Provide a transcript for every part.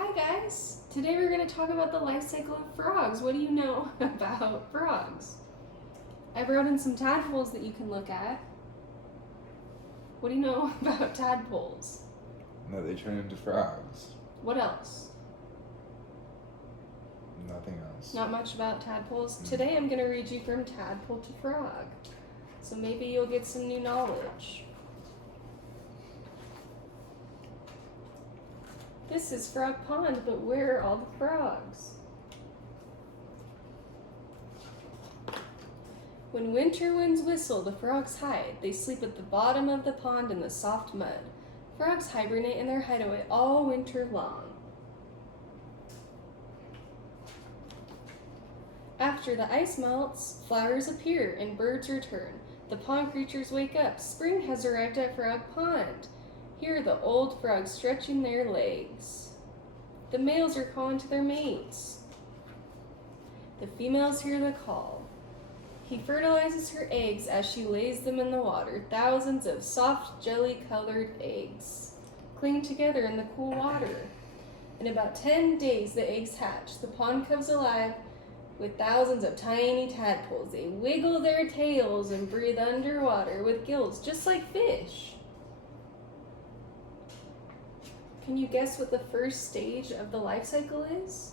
Hi guys! Today we're going to talk about the life cycle of frogs. What do you know about frogs? I brought in some tadpoles that you can look at. What do you know about tadpoles? No, they turn into frogs. What else? Nothing else. Not much about tadpoles. Today I'm going to read you from tadpole to frog. So maybe you'll get some new knowledge. This is Frog Pond, but where are all the frogs? When winter winds whistle, the frogs hide. They sleep at the bottom of the pond in the soft mud. Frogs hibernate in their hideaway all winter long. After the ice melts, flowers appear and birds return. The pond creatures wake up. Spring has arrived at Frog Pond. Here are the old frogs stretching their legs. The males are calling to their mates. The females hear the call. He fertilizes her eggs as she lays them in the water. Thousands of soft, jelly-colored eggs cling together in the cool water. In about 10 days, the eggs hatch. The pond comes alive with thousands of tiny tadpoles. They wiggle their tails and breathe underwater with gills, just like fish. Can you guess what the first stage of the life cycle is?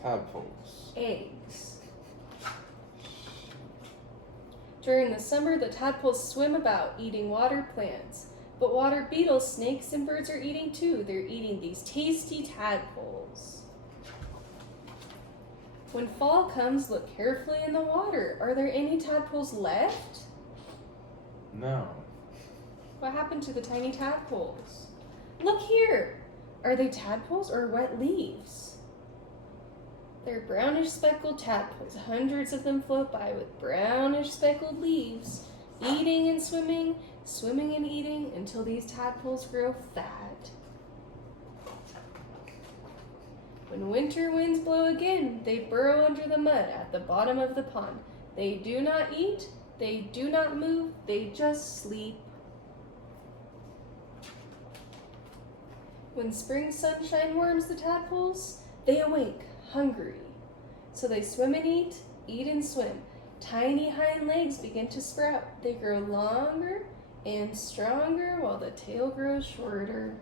Tadpoles. Eggs. During the summer, the tadpoles swim about, eating water plants. But water beetles, snakes, and birds are eating too. They're eating these tasty tadpoles. When fall comes, look carefully in the water. Are there any tadpoles left? No. What happened to the tiny tadpoles? Look here! Are they tadpoles or wet leaves? They're brownish speckled tadpoles. Hundreds of them float by with brownish speckled leaves, eating and swimming, swimming and eating until these tadpoles grow fat. When winter winds blow again, they burrow under the mud at the bottom of the pond. They do not eat, they do not move, they just sleep. When spring sunshine warms the tadpoles, they awake, hungry. So they swim and eat and swim. Tiny hind legs begin to sprout. They grow longer and stronger while the tail grows shorter.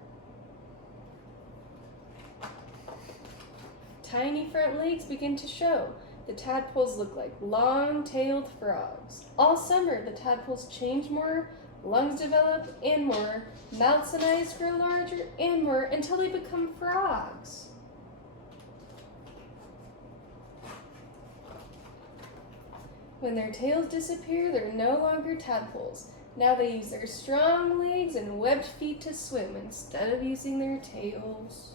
Tiny front legs begin to show. The tadpoles look like long-tailed frogs. All summer, the tadpoles change more, lungs develop and more, mouths and eyes grow larger and more until they become frogs. When their tails disappear, they're no longer tadpoles. Now they use their strong legs and webbed feet to swim instead of using their tails.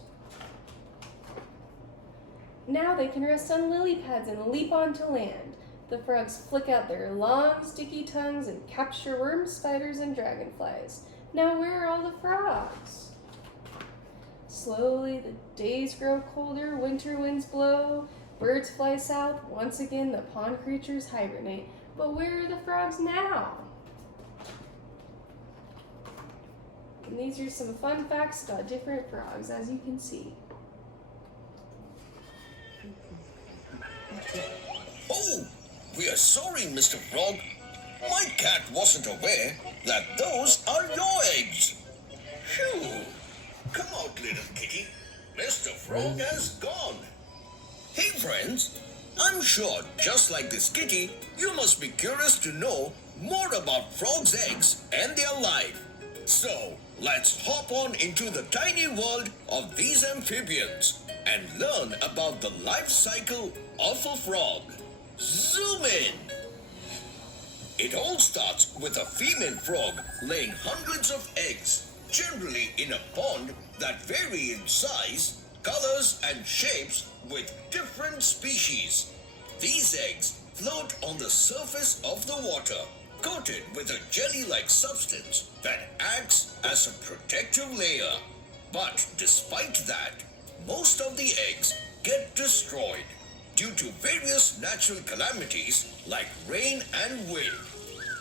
Now they can rest on lily pads and leap onto land. The frogs flick out their long, sticky tongues and capture worms, spiders, and dragonflies. Now where are all the frogs? Slowly the days grow colder, winter winds blow, birds fly south. Once again, the pond creatures hibernate. But where are the frogs now? And these are some fun facts about different frogs, as you can see. Oh, we are sorry, Mr. Frog. My cat wasn't aware that those are your eggs. Phew. Come out, little kitty. Mr. Frog has gone. Hey, friends. I'm sure, just like this kitty, you must be curious to know more about frogs' eggs and their life. So, let's hop on into the tiny world of these amphibians and learn about the life cycle of a frog. Zoom in! It all starts with a female frog laying hundreds of eggs, generally in a pond that vary in size, colors, and shapes with different species. These eggs float on the surface of the water, coated with a jelly-like substance that acts as a protective layer. But despite that, most of the eggs get destroyed due to various natural calamities like rain and wind,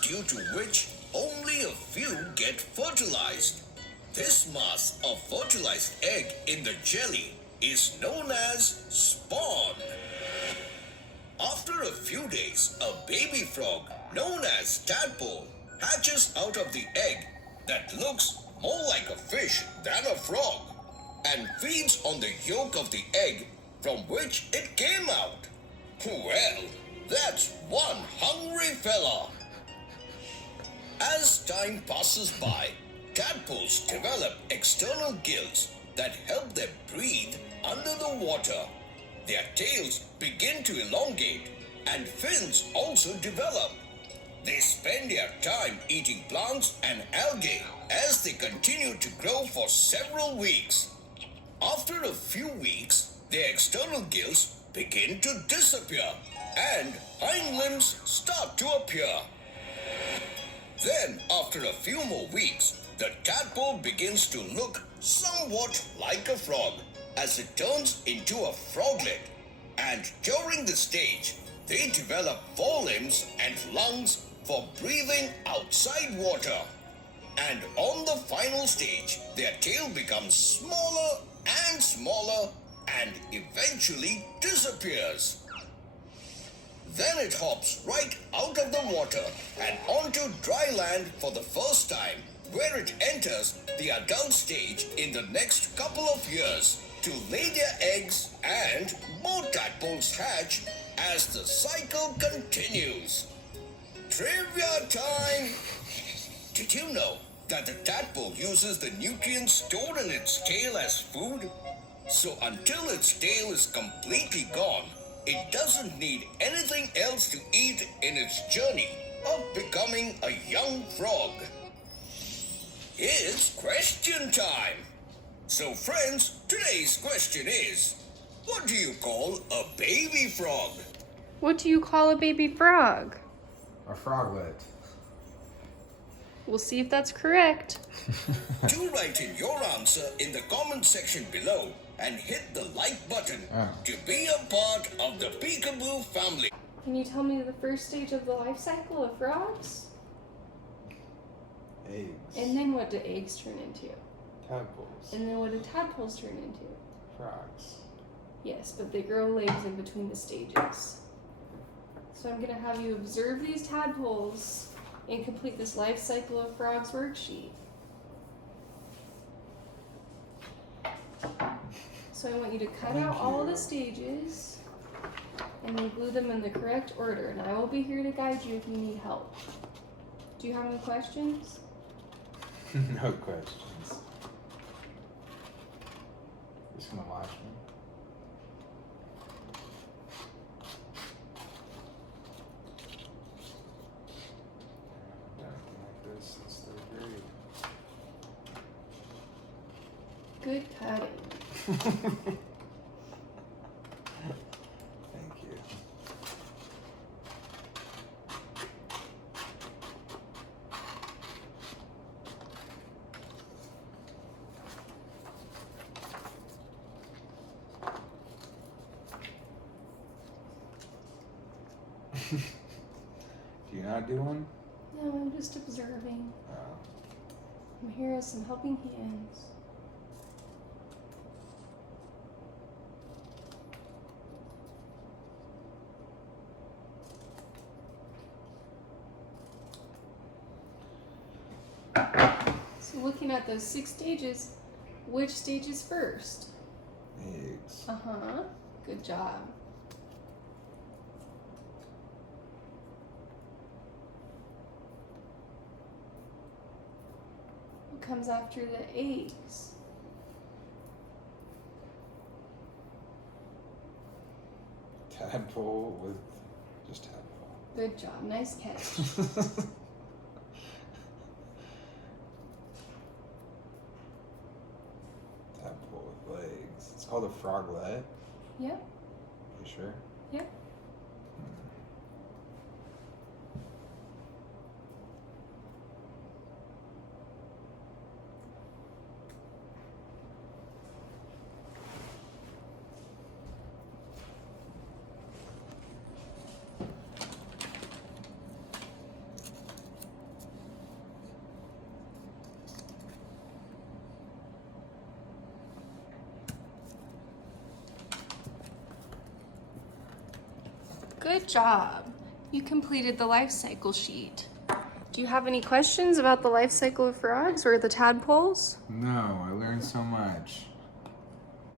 due to which only a few get fertilized. This mass of fertilized egg in the jelly is known as spawn. After a few days, a baby frog known as tadpole hatches out of the egg that looks more like a fish than a frog and feeds on the yolk of the egg from which it came out. Well, that's one hungry fella. As time passes by, tadpoles develop external gills that help them breathe under the water. Their tails begin to elongate and fins also develop. They spend their time eating plants and algae as they continue to grow for several weeks. After a few weeks, their external gills begin to disappear and hind limbs start to appear. Then, after a few more weeks, the tadpole begins to look somewhat like a frog as it turns into a froglet. And during this stage, they develop forelimbs and lungs for breathing outside water. And on the final stage, their tail becomes smaller and smaller and eventually disappears. Then it hops right out of the water and onto dry land for the first time, where it enters the adult stage in the next couple of years to lay their eggs, and more tadpoles hatch as the cycle continues. Trivia time! Did you know that the tadpole uses the nutrients stored in its tail as food? So until its tail is completely gone, it doesn't need anything else to eat in its journey of becoming a young frog. It's question time! So friends, today's question is, what do you call a baby frog? What do you call a baby frog? A froglet. We'll see if that's correct. Do write in your answer in the comment section below and hit the like button to be a part of the Peekaboo family. Can you tell me the first stage of the life cycle of frogs? Eggs. And then what do eggs turn into? Tadpoles. And then what do tadpoles turn into? Frogs. Yes, but they grow legs in between the stages. So I'm going to have you observe these tadpoles and complete this life cycle of frogs worksheet. So I want you to cut out all the stages and then glue them in the correct order, and I will be here to guide you if you need help. Do you have any questions? No questions. Just gonna watch me. I've done anything like this since 3rd grade. Good cutting. Thank you. Do you not do one? No, I'm just observing. Oh. I'm here as some helping hands. So looking at those 6 stages, which stage is first? Eggs. Uh-huh. Good job. What comes after the eggs? Tadpole with just tadpole. Good job. Nice catch. Tadpole with legs. It's called a froglet. Yep. You sure? Yep. Good job. You completed the life cycle sheet. Do you have any questions about the life cycle of frogs or the tadpoles? No, I learned so much.